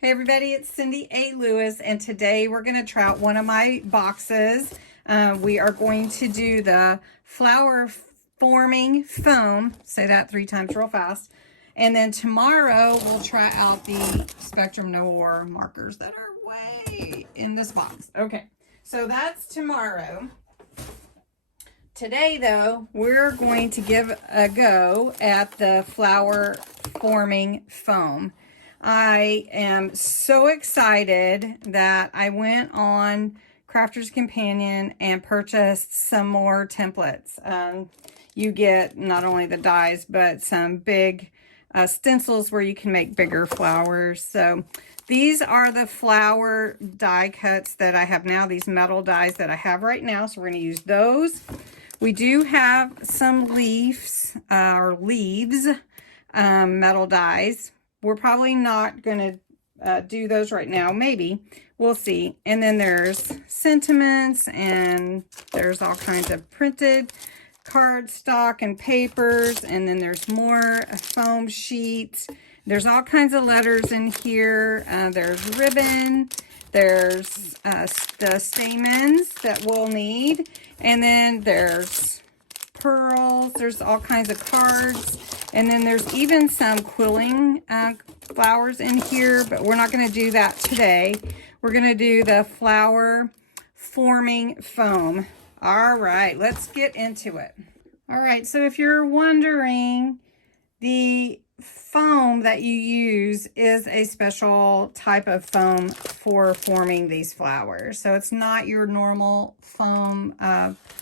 Hey everybody, it's Cindy A. Lewis, and today we're going to try out one of my boxes. We are going to do the flower forming foam. Say that 3 times real fast. And then tomorrow we'll try out the Spectrum Noir markers that are way in this box. Okay, so that's tomorrow. Today though, we're going to give a go at the flower forming foam. I am so excited that I went on Crafter's Companion and purchased some more templates. You get not only the dies, but some big stencils where you can make bigger flowers. So these are the flower die cuts that I have now, these metal dies that I have right now. So we're going to use those. We do have some leaves, metal dies. We're probably not going to do those right now. Maybe. We'll see. And then there's sentiments, and there's all kinds of printed cardstock and papers. And then there's more foam sheets. There's all kinds of letters in here. There's ribbon. There's the stamens that we'll need. And then there's pearls. There's all kinds of cards. And then there's even some quilling flowers in here, but we're not going to do that today. We're going to do the flower forming foam. All right, let's get into it. All right, so if you're wondering, the foam that you use is a special type of foam for forming these flowers. So it's not your normal foam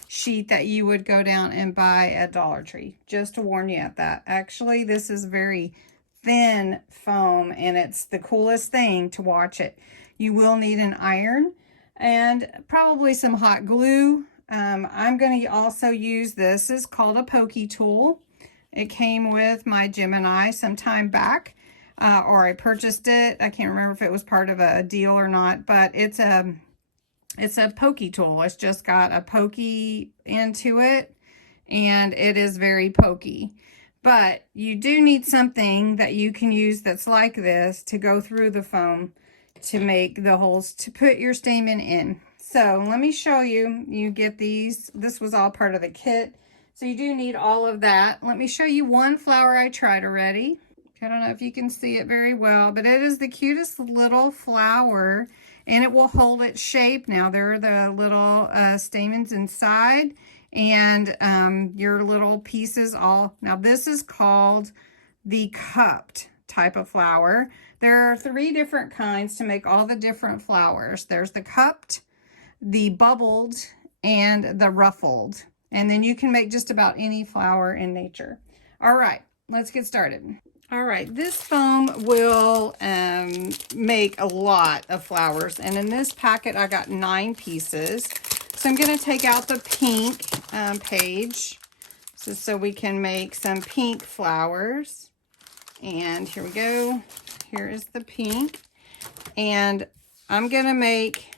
sheet that you would go down and buy at Dollar Tree. Just to warn you at that. Actually, this is very thin foam, and it's the coolest thing to watch it. You will need an iron and probably some hot glue. I'm going to also use this. It's called a pokey tool. It came with my Gemini some time back, or I purchased it. I can't remember if it was part of a deal or not, but it's a pokey tool. It's just got a pokey into it, and it is very pokey. But you do need something that you can use that's like this to go through the foam to make the holes to put your stamen in. So let me show you. You get these. This was all part of the kit. So you do need all of that. Let me show you one flower I tried already. I don't know if you can see it very well, but it is the cutest little flower, and it will hold its shape. Now there are the little stamens inside, and your little pieces all. Now this is called the cupped type of flower. There are 3 different kinds to make all the different flowers. There's the cupped, the bubbled, and the ruffled. And then you can make just about any flower in nature. All right, let's get started. All right, this foam will make a lot of flowers. And in this packet, I got 9 pieces. So I'm going to take out the pink page so we can make some pink flowers. And here we go. Here is the pink. And I'm going to make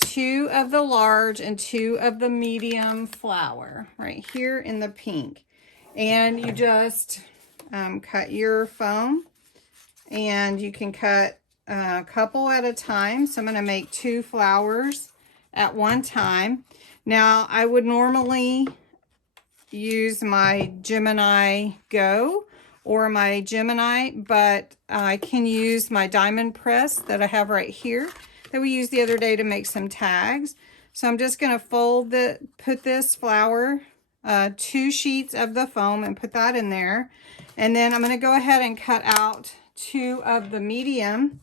2 of the large and 2 of the medium flower right here in the pink. And you just cut your foam, and you can cut a couple at a time. So I'm going to make 2 flowers at one time. Now I would normally use my Gemini Go or my Gemini, but I can use my diamond press that I have right here that we used the other day to make some tags. So I'm just going to put this flower, 2 sheets of the foam, and put that in there. And then I'm going to go ahead and cut out 2 of the medium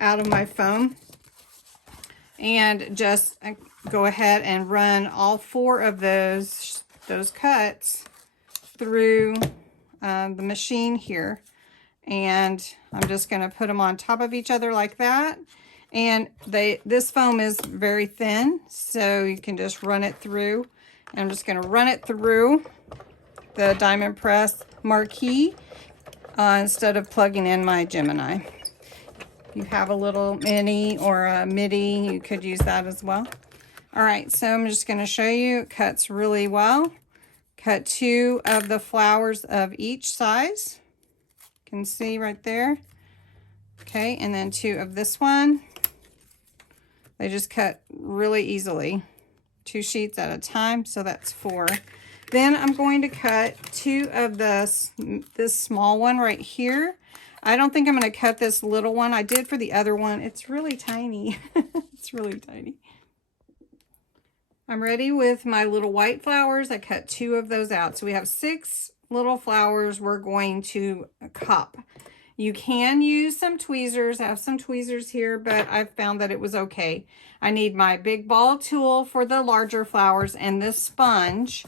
out of my foam, and just go ahead and run all 4 of those cuts through the machine here. And I'm just going to put them on top of each other like that. And this foam is very thin, so you can just run it through. And I'm just going to run it through the diamond press marquee instead of plugging in my Gemini. If you have a little mini or a MIDI, you could use that as well. All right, so I'm just going to show you. It cuts really well. Cut 2 of the flowers of each size. You can see right there. Okay, and then 2 of this one. They just cut really easily. 2 sheets at a time, so that's 4. Then I'm going to cut 2 of this small one right here. I don't think I'm going to cut this little one. I did for the other one. It's really tiny. It's really tiny. I'm ready with my little white flowers. I cut 2 of those out. So we have 6 little flowers we're going to cup. You can use some tweezers. I have some tweezers here, but I've found that it was okay. I need my big ball tool for the larger flowers and this sponge.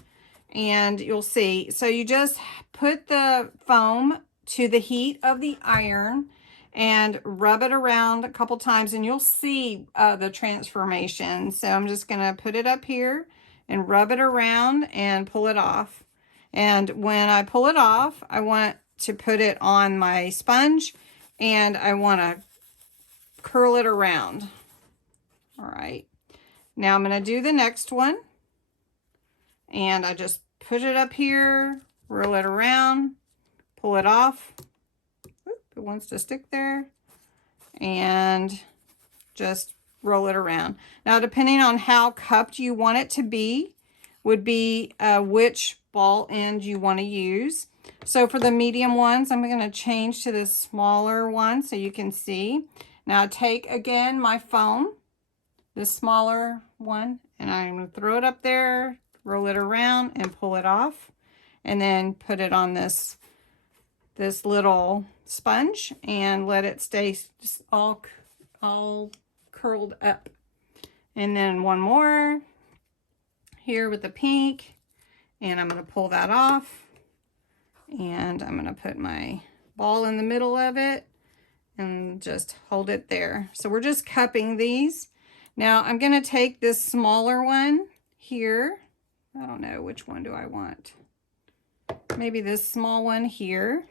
And you'll see. So you just put the foam to the heat of the iron and rub it around a couple times, and you'll see the transformation. So I'm just going to put it up here and rub it around and pull it off. And when I pull it off, I want to put it on my sponge, and I want to curl it around. All right. Now I'm going to do the next one, and I just put it up here, roll it around, pull it off. Oop, it wants to stick there, and just roll it around. Now, depending on how cupped you want it to be, would be which ball end you want to use. So for the medium ones, I'm going to change to this smaller one so you can see. Now take again my foam, this smaller one, and I'm going to throw it up there, roll it around and pull it off, and then put it on this little sponge and let it stay just all curled up. And then one more here with the pink, and I'm going to pull that off, and I'm going to put my ball in the middle of it and just hold it there. So we're just cupping these. Now I'm going to take this smaller one here. I don't know, which one do I want? Maybe this small one here.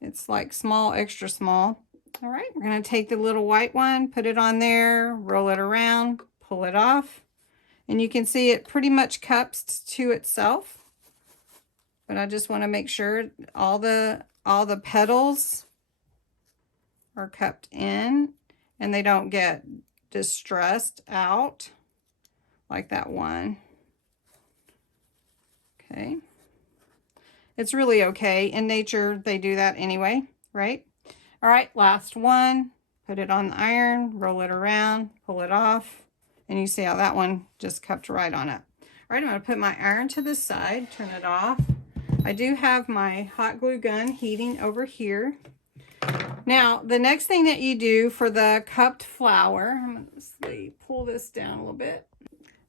It's like small, extra small. All right, we're going to take the little white one, put it on there, roll it around, pull it off. And you can see it pretty much cups to itself. But I just want to make sure all the petals are cupped in and they don't get distressed out like that one. Okay. It's really okay. In nature, they do that anyway, right? All right, last one. Put it on the iron, roll it around, pull it off, and you see how that one just cupped right on up. All right, I'm going to put my iron to the side, turn it off. I do have my hot glue gun heating over here. Now, the next thing that you do for the cupped flower, I'm going to pull this down a little bit.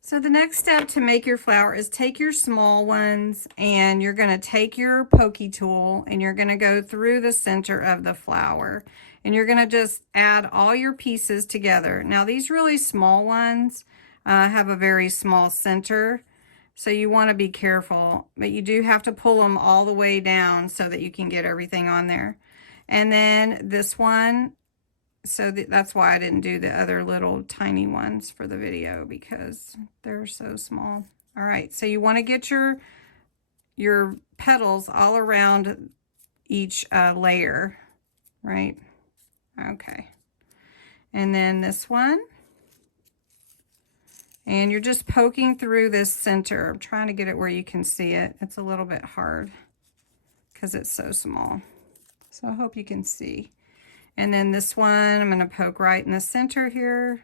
So the next step to make your flower is take your small ones and you're going to take your pokey tool and you're going to go through the center of the flower. And you're going to just add all your pieces together. Now these really small ones have a very small center. So you want to be careful, but you do have to pull them all the way down so that you can get everything on there. And then this one, so that's why I didn't do the other little tiny ones for the video because they're so small. All right, so you want to get your petals all around each layer, right? Okay. And then this one. And you're just poking through this center. I'm trying to get it where you can see it. It's a little bit hard because it's so small. So I hope you can see. And then this one, I'm going to poke right in the center here.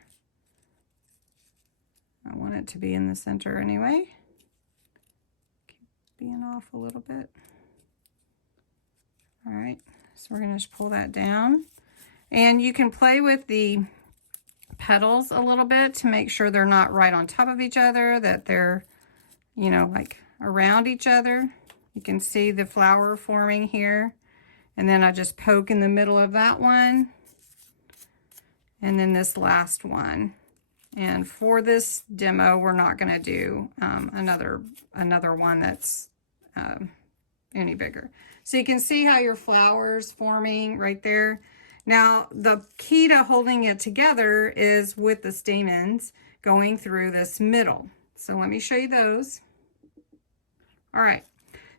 I want it to be in the center anyway. Keep being off a little bit. All right, so we're going to just pull that down. And you can play with the petals a little bit to make sure they're not right on top of each other, that they're, you know, like around each other. You can see the flower forming here. And then I just poke in the middle of that one. And then this last one. And for this demo, we're not going to do another one that's any bigger. So you can see how your flower's forming right there. Now, the key to holding it together is with the stamens going through this middle. So let me show you those. All right.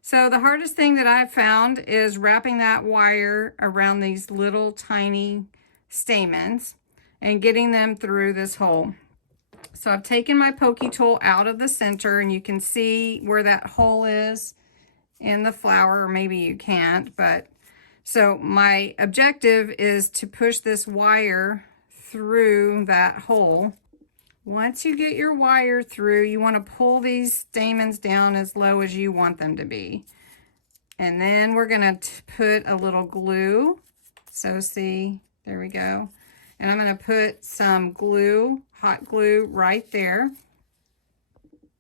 So the hardest thing that I've found is wrapping that wire around these little tiny stamens and getting them through this hole. So I've taken my pokey tool out of the center, and you can see where that hole is in the flower, or maybe you can't, but so my objective is to push this wire through that hole. Once you get your wire through, you want to pull these stamens down as low as you want them to be. And then we're going to put a little glue. So see, there we go. And I'm going to put some glue, hot glue right there.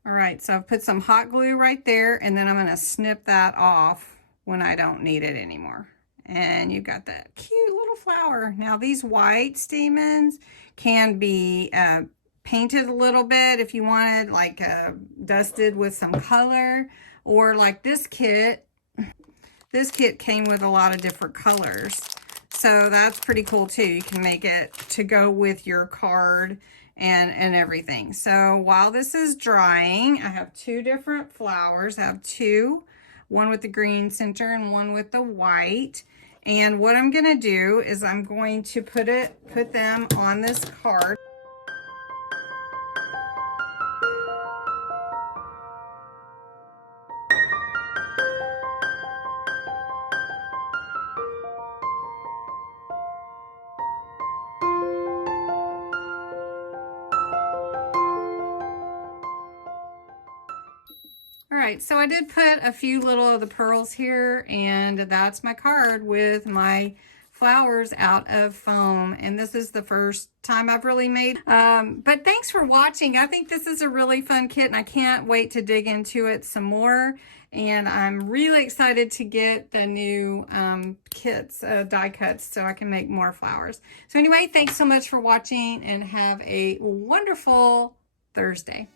All right, so I've put some hot glue right there, and then I'm going to snip that off when I don't need it anymore. And you've got that cute little flower. Now these white stamens can be painted a little bit if you wanted, like dusted with some color, or like this kit. This kit came with a lot of different colors. So that's pretty cool too. You can make it to go with your card and everything. So while this is drying, I have two different flowers. I have two, one with the green center and one with the white. And what I'm going to do is I'm going to put them on this card. All right, so I did put a few little of the pearls here, and that's my card with my flowers out of foam. And this is the first time I've really made. But thanks for watching. I think this is a really fun kit, and I can't wait to dig into it some more. And I'm really excited to get the new kits, die cuts, so I can make more flowers. So anyway, thanks so much for watching, and have a wonderful Thursday.